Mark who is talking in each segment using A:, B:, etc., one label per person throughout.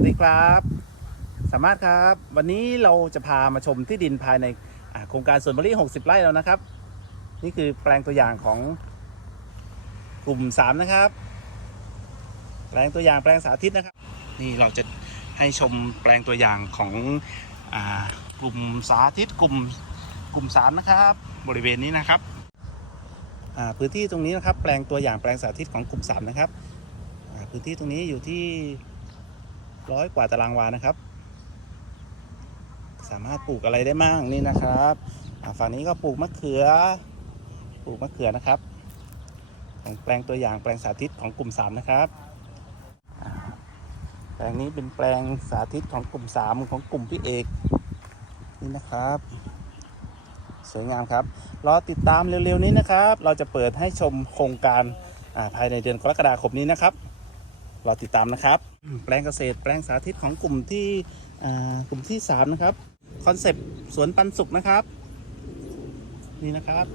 A: วัสดีครับ สามารถครับ วันนี้เราจะพามาชมที่ดินภายในโครงการสวนมะลิ60 ไร่แล้วนะครับ นี่คือแปลงตัวอย่างของกลุ่ม 3 นะครับ แปลงตัวอย่างแปลงสาธิตนะครับ นี่เราจะให้ชมแปลงตัวอย่างของอกลุ่มสาธิตกลุ่มกลุ่ม 3 นะครับ บริเวณนี้นะครับพื้นที่ตรงนี้นะครับ แปลงตัวอย่างแปลงสาธิตของกลุ่ม 3 นะครับพื้นที่ตรงนี้อยู่ที่ ร้อยกว่าตารางวานะครับ สามารถปลูกอะไรได้มั่งนี่นะครับฝั่งนี้ก็ปลูกมะเขือ ปลูกมะเขือนะครับ ของแปลงตัวอย่างแปลงสาธิตของกลุ่ม 3 นะครับ แปลงนี้เป็นแปลงสาธิตของกลุ่ม 3 ของกลุ่มพี่เอกนี่นะครับ สวยงามครับ รอติดตามเร็วๆนี้นะครับ เราจะเปิดให้ชมโครงการภายในเดือนกรกฎาคมนี้นะครับ รอติดตามนะครับ แปลงเกษตรแปลงสาธิตของกลุ่มที่กลุ่มที่ 3 นะครับคอนเซปต์สวนปันสุขนะครับ นี่นะครับ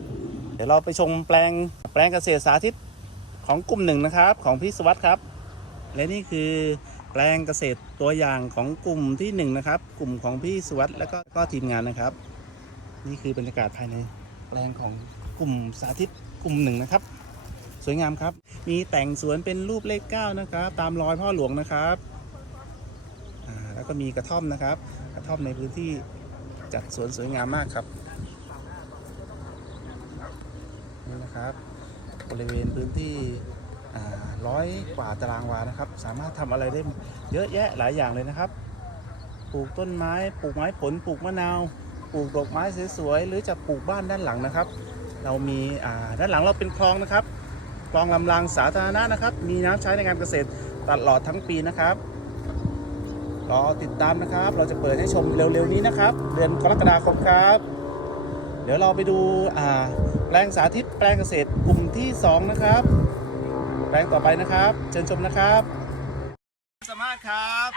A: เดี๋ยวเราไปชมแปลงแปลงเกษตรสาธิตของกลุ่มหนึ่งนะครับ ของพี่สวัสด์ครับ และนี่คือแปลงเกษตรตัวอย่างของกลุ่มที่หนึ่งนะครับ กลุ่มของพี่สวัสด์แล้วก็ก็ทีมงานนะครับ นี่คือบรรยากาศภายในแปลงของกลุ่มสาธิตกลุ่มหนึ่งนะครับ สวยงามครับ มีแต่งสวนเป็นรูปเลขเก้านะครับ ตามรอยพ่อหลวงนะครับแล้วก็มีกระท่อมนะครับ กระท่อมในพื้นที่จัดสวนสวยงามมากครับนี่นะครับ บริเวณพื้นที่ร้อยกว่าตารางวานะครับ สามารถทำอะไรได้เยอะแยะหลายอย่างเลยนะครับ ปลูกต้นไม้ ปลูกไม้ผล ปลูกมะนาว ปลูกดอกไม้สวยๆ หรือจะปลูกบ้านด้านหลังนะครับ เรามีด้านหลังเราเป็นคลองนะครับ ลองลำรางสาธารณะนะครับ มีน้ำใช้ในการเกษตรตลอดทั้งปีนะครับรอติดตามนะครับ เราจะเปิดให้ชมเร็วๆนี้นะครับ เดือนกรกฎาคมครับ เดี๋ยวเราไปดูอ่าแปลงสาธิตแปลงเกษตรกลุ่มที่ 2 นะครับ แปลงต่อไปนะครับ เชิญชมนะครับสามารถครับ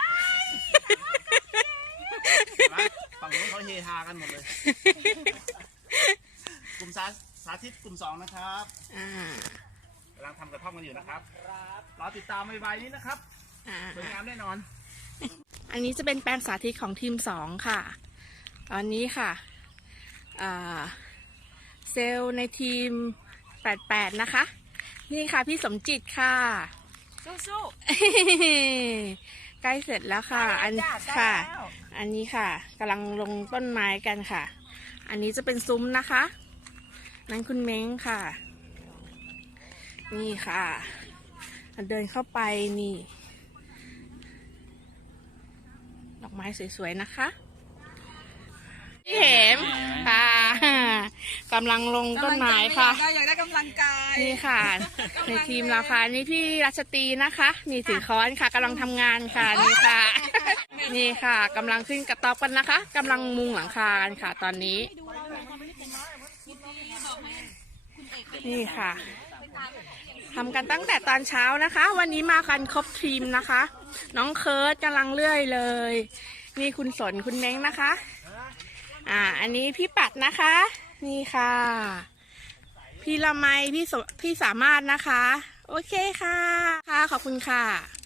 A: ฝั่งนู้นเขาเฮฮากันหมดเลย กลุ่มสาสาธิตกลุ่ม 2 นะครับ
B: อ่า กำ
A: ลังทำกระท่อมกันอยู่นะครับรอติดตามไวๆนี้นะครับ
B: อ่า
A: สวยงามแน่นอน
B: อันนี้จะเป็นแปลงสาธิตของทีมสองค่ะตอนนี้ค่ะอ่าเซลล์ในทีม 88 นะคะ นี่ค่ะพี่สมจิตค่ะ
C: สู้
B: ใกล้เสร็จแล้ว
C: ๆ
B: ค่ะ อัน
C: จ้า
B: ค่ะ
C: ได้แล้ว
B: อันนี้ค่ะกำลังลงต้นไม้กันค่ะ อันนี้จะเป็นซุ้มนะคะ นั้นคุณเม้งค่ะ นี่ค่ะ เดินเข้าไปนี่ ดอกไม้สวยๆนะคะพี่เห็มค่ะกำลังลงต้นไม้ค่ะ
C: กำลังใจอยากได้กำลังกาย
B: นี่ค่ะ ในทีมเราค่ะนี่พี่รัชตรีนะคะ นี่ถือค้อนค่ะกำลังทำงานค่ะนี่ค่ะ นี่ค่ะกำลังขึ้นกระต๊อบกันนะคะกำลังมุงหลังคากันค่ะ ตอนนี้ นี่ค่ะ ทำกันตั้งแต่ตอนเช้านะคะ วันนี้มากันครบทีมนะคะ น้องเคิร์ดกำลังเลื่อยเลย นี่คุณสนคุณเม้งนะคะ อ่า อันนี้พี่ปัดนะคะ นี่ค่ะ พี่ละไมพี่สพี่สามารถนะคะ โอเคค่ะ ค่ะขอบคุณค่ะ